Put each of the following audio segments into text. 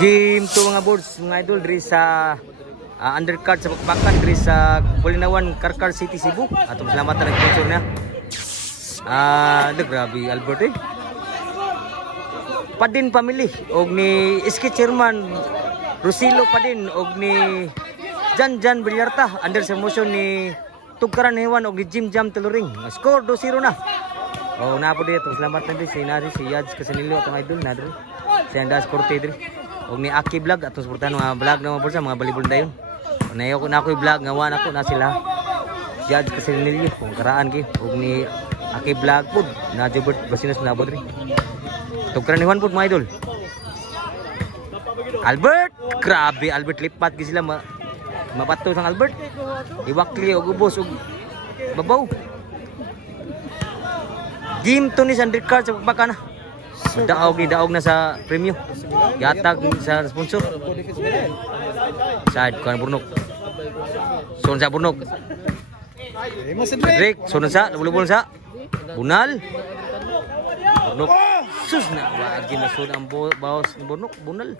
Game to mga boards, mga idol, diri sa undercard sa Bakbakan diri sa Bulinawan, Karkar City, Cebu. Atong salamat na nag-sponsor na. Grabe Albert eh. Padin family og ni Iski Chairman Rosilo Padin og ni Jan Villarta under sa motion ni Tugkaran Hewan og ni Jim Jam Teluring. Score 2-0 na. Oh, na po dito. Salamat na din si Yads Casanillo atong idol na diri. Si Andas Corte diri. Og ni Aki Vlog atong suportahan mga vlog na mga mga balibol dayon. Nayo ko na ako'y vlog ngawa na ko na sila. Yads Casanillo kung karaan gi og ni Aki Vlog pud na Jobert Basinos na bodri. Tugkaran Hewan pud mga idol. Albert, grabe Albert lipat gi sila mabato sang Albert. Iwakli og ubos og babaw. Game to ni Sandri Card sa Bakbakan na. Daog na sa premyo. Yatag sa sponsor. Side kan Burnok. Son sa Burnok. Drake, son sa, bulubul sa. Bunal. Burnok. Sus na wagi na son ang bawas ni Burnok, Bunal.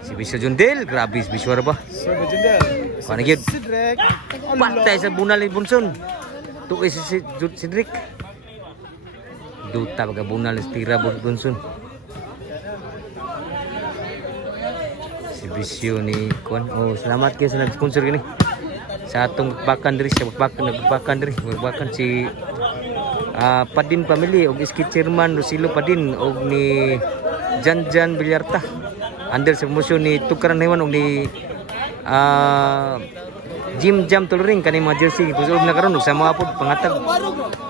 Si Bisyo Jundel, grabe si Bisyo ba? Sir Jundel. Paano yun? Sidrek. Patay sa Bunal ni Bunson. Tuoy si Cedric. Duta baga Bunal ni Tira Bunson. Si Bisyo ni Kuan. Oh, salamat kayo sa nag-sponsor gini. Sa atong Bakbakan diri, sa Bakbakan si Padin family og Iski Chairman Rosilo Padin og ni Jan Villarta. Under sa promotion ni Tugkaran Hewan og ni Jim Jam Teluring kani mga jersey kusog na karon sa mga pod pangatag.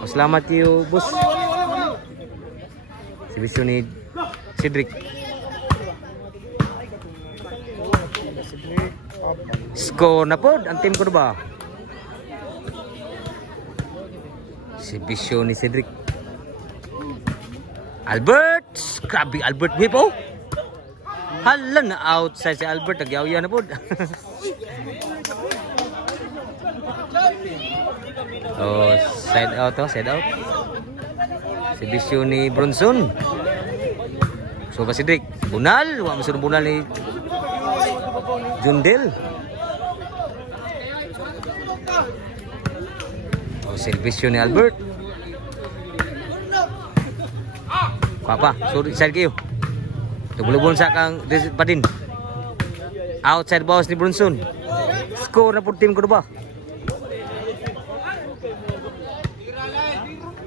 Salamat kayo boss. Si Bisyo ni Cedric. Score na pod ang team ko na ba? Si Bisyo ni Cedric. Albert, grabe Albert whip oh. Hala na outside si Albert nagyaw-yaw na pod. Oh, side out oh, side out. Si Bisyo ni Bronson. So ba Cedric? Bunal, wa masunod Bunal ni Jundel. Oh, si Bisyo ni Albert. Papa, sorry side kayo. Tubulubon sa kang Padin. Outside boss ni Bronson. Score na po team ko ba?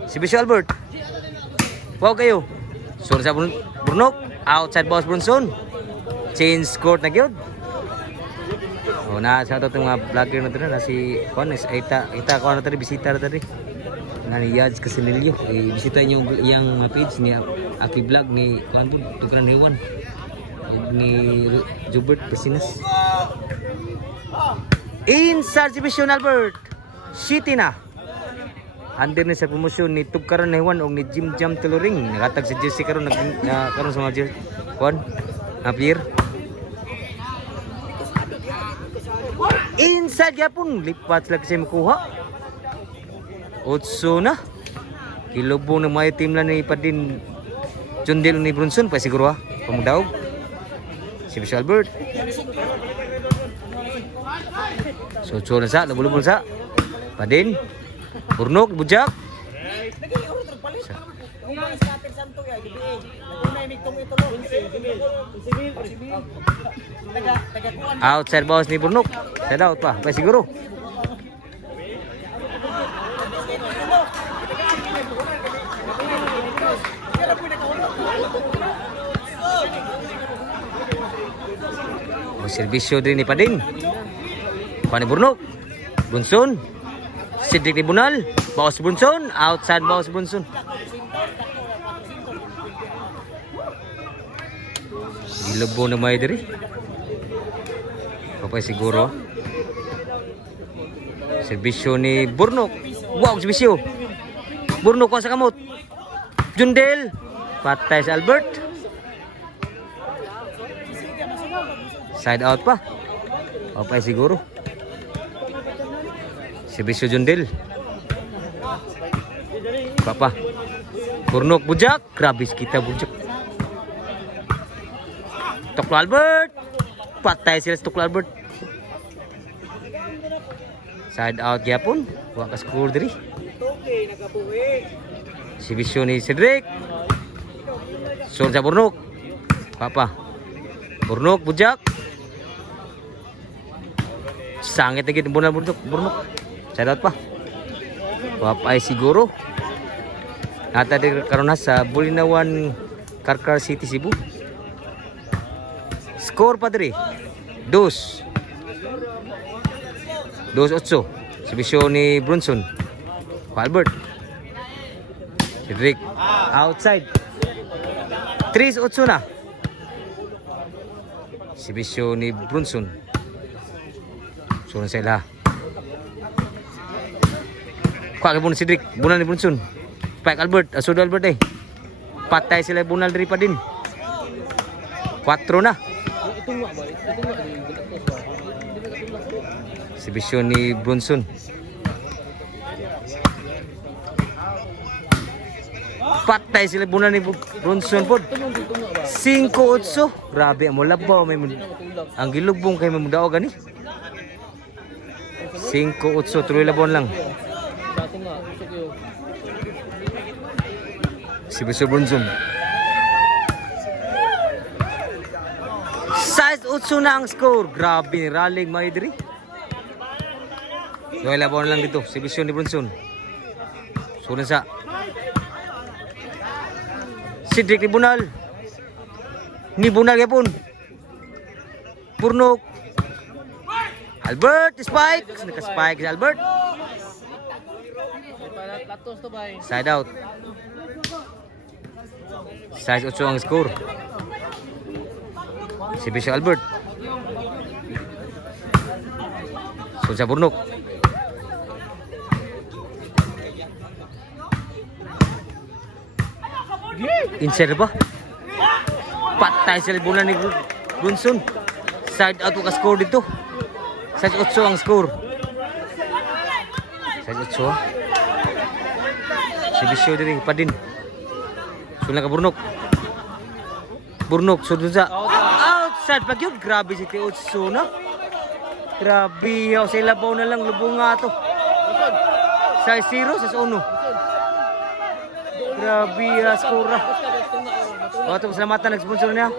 Si Bisyo Albert. Wow kayo. Sorry sa Burnok. Outside boss Bronson. Change score na gyud. Oh, na sa itong mga vlogger na ito na si Juanes. Ita ko na ito bisita na ito na ni Yads Casanillo. Bisita niyo yung page ni Aki Vlog ni Juan po, Tugkaran Hewan ni Jobert Basinos. Inside si Bisyo Albert City na under ni sa promosyon ni Tugkaran Hewan o ni Jim Jam Teluring. Nakatag si Jesse karon karon sa mga Juan player. Inside yapon lipat sila kasi makuha. Otso na kilubong na may team lang ni Padin Jundel ni Bronson pa siguro ha pamugdaog si Bisyo Albert. So na sa nabulubol sa Padin Burnok bujak outside boss ni Burnok side out pa siguro. O serbisyo din ni Padin. Pani Burnok. Bunson. Cedric ni Bunal. Bawas Bunson. Outside bawas Bunson. Gilobo na may diri. Papay siguro. Serbisyo ni Burnok. Wow, serbisyo. Burnok ko sa kamot. Jundel. Patay si Albert. Side out pa. Papay siguro. Si Bisyo Jundel. Papa. Burnok bujak, grabe kita bujak. Tuklo Albert. Patay sila sa Tuklo Albert. Side out gyapon. Wa ka score diri. Si Bisyo ni Cedric. Sur sa Burnok. Papa. Burnok bujak. Sangit lagi bunal Burnok. Side out pa. Papa ay siguro. At tadi karena sa Bulinawan Karkar City Cebu. Skor pa diri. 2-8. Si Bisyo ni Brunson. Albert. Cedric outside. 3-8 na. Si Bisyo ni Brunson. Sunod sila. Kuha mo ni Cedric. Bunal ni Brunson. Spike Albert. Asod Albert eh. Patay sila bunal diri pa din. 4 na. Si Bisyo ni Brunson. Patay sila bunal ni Brunson po. 5-8. Grabe mo labaw. Ang gilugbong kay mamudao gani. 5-8. Tuloy labon lang. Si Bisyo Brunson. 6-8 na ang score. Grabe, rallying mga idri. Tuloy labon lang dito. Si Bisyo ni Brunson. Sunod sa Cedric ni Bunal. Ni Bunal yapon. Burnok. Albert, spike. Naka-spike si Albert. Side out. 6-8 ang score. Si Bisyo Albert. Sunod sa Burnok. Inside ba? Patay sila bola ni Brunson. Side out ka score dito. 6-8 ang score. 6-8. Si Bisyo diri pa din. Sunod ka Burnok. Burnok sunod sa outside pag yun. Grabe si T8 na. Grabe. Sa ilabaw na lang lubong nga to. Sa 0 sa 1. Grabe score. O ito salamatan nag-sponsor niya.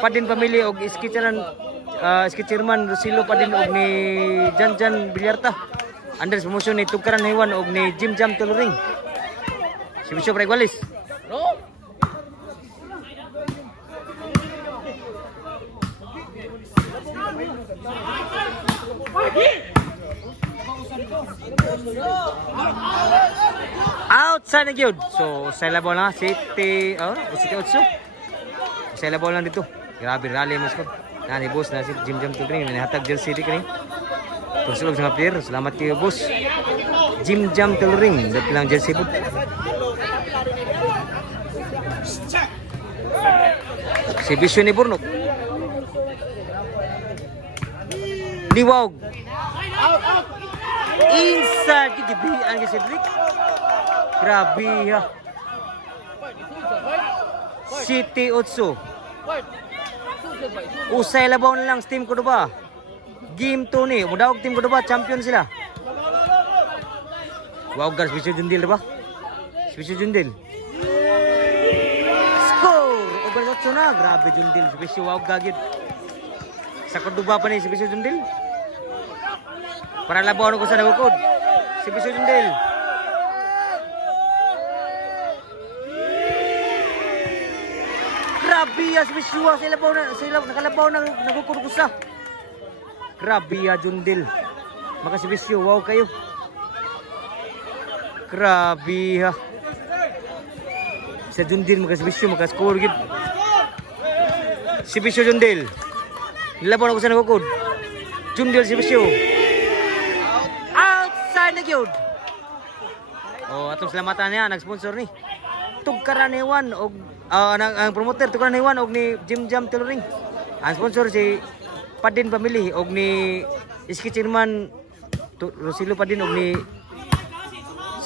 Padin Family og Skitcherman Rosilo Padin og ni Janjan Bilyarta. Under promotion ni Tugkaran Hewan og ni Jim Jam Tuluring. Si Bisyo Pregualis. Outside na gyud. So sa labaw lang City, City 8. Sa labaw lang dito. Grabe rally mas ko. Nani boss na si Jim Jam Tugring hatag jersey di kani. Tusulog sa player. Salamat kayo boss. Jim Jam Tuluring dat lang jersey po. Si Bisyo ni Burnok. Liwag. Inside gigibihan ni Cedric. Grabe ha. City 8. Usay labaw na lang Team Cordoba. Game 2 ni. Mudawag Team Cordoba. Champion sila. Wow guys. Bisyo Jundil ba? Bisyo Jundil. Score. Over 8 na. Grabe Jundil. Bisyo wow gagid. Sa Cordoba pa ni si Bisyo Jundil. Para labaw ko sa nagukod. Si Bisyo Jundil. Grabe si Bisyo. Sila nakalabaw na nagukod ko sa. Grabe Jundil. Maka si Bisyo. Wow kayo. Grabe sa Jundil maka si Bisyo. Maka score gid. Si Bisyo Jundil. Nilabaw na ko sa nagukod. Jundil si Bisyo. Na gyud. Atong salamatan niya nag-sponsor ni Tugkaran Hewan og ang promoter Tugkaran Hewan og ni Jim Jam Tuluring. Ang sponsor si Padin Family og ni Skitcherman Rosilo Padin og ni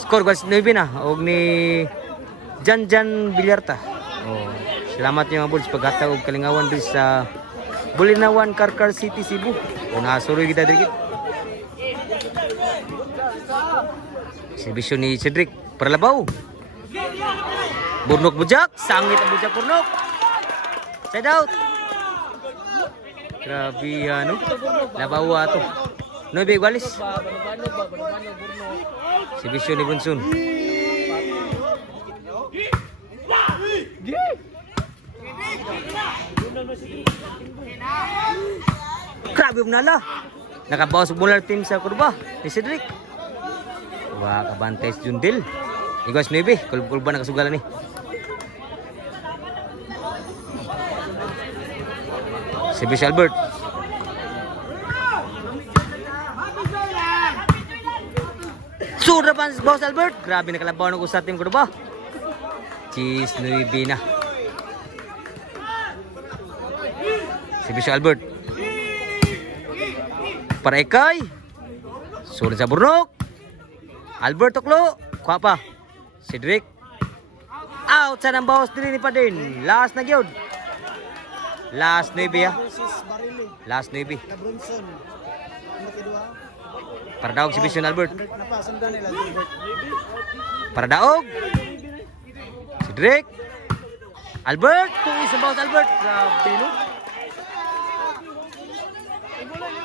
Score Guys 9 na og ni Jan Villarta. Oh, salamat niyo mga bods paghatag og kalingawan din sa Bulinawan, Karkar City, Cebu. O nasuroy kita diri. Servisyo ni Cedric Parlabaw. Burnok bujak, sangit ang bujak Burnok. Side out. Grabe ano. Labawa to. Noy Igualis. Servisyo ni Bunsun. Grabe umnala. Nakabawas bular team sa kurba ni Cedric. Wah, kabantay si Jundil. Igwas 9, kulba na kasugalan ni. Si Bish Albert. Surapan si Boss Albert. Grabe nakalabaw ng sa team kurba. Cheese 9 na. Si Bish Albert. Para Ikay. Sunod sa Burnok. Albert Toklo. Kuha pa. Cedric. Out sa nang bawas din ni pa din. Last na gyud. Last 9 ya. Last 9. Para daog si Vision Albert. Para daog. Cedric. Albert. Tuwi sa bawas Albert. Grabe no.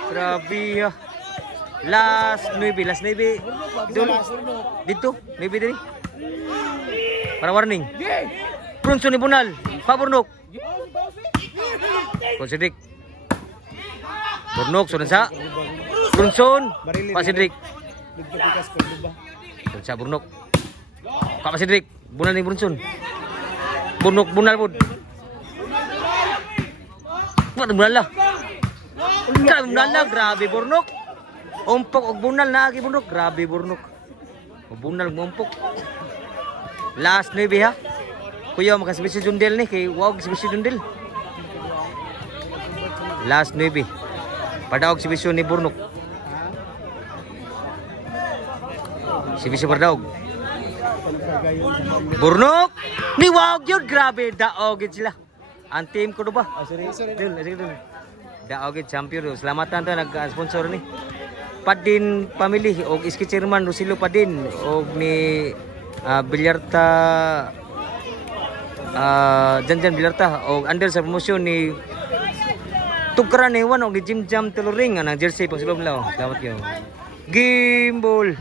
Grabe ya. Last 9. Dito, 9 din. Para warning. Brunson ni Bunal. Paburnok. Cedric. Burnok sunod sa Brunson. Pa Cedric. Sunod sa Burnok. Pa Cedric. Bunal ni Brunson. Burnok Bunal pud. What Bunal lah. Grabe Burnok. Umpok og Bunal na agi Burnok. Grabe Burnok. O Bunal umpok. Last 9 ha. Kuya makasibisi Jundel ni kay wag sibisi Jundel. Last 9. Padaog sibisi ni Burnok. Sibisi padaog. Burnok ni wag yun. Grabe daog gid sila. Ang team ko do ba? Sorry. Daog gid champion. Salamatan ta nag-sponsor ni. Padin family og iski chairman Rosilo Padin og ni Villarta Jan Villarta og under sa promotion ni Tugkaran Hewan og ni Jim Jam Tuluring ang jersey pang silom lao. Dapat yo. Game ball.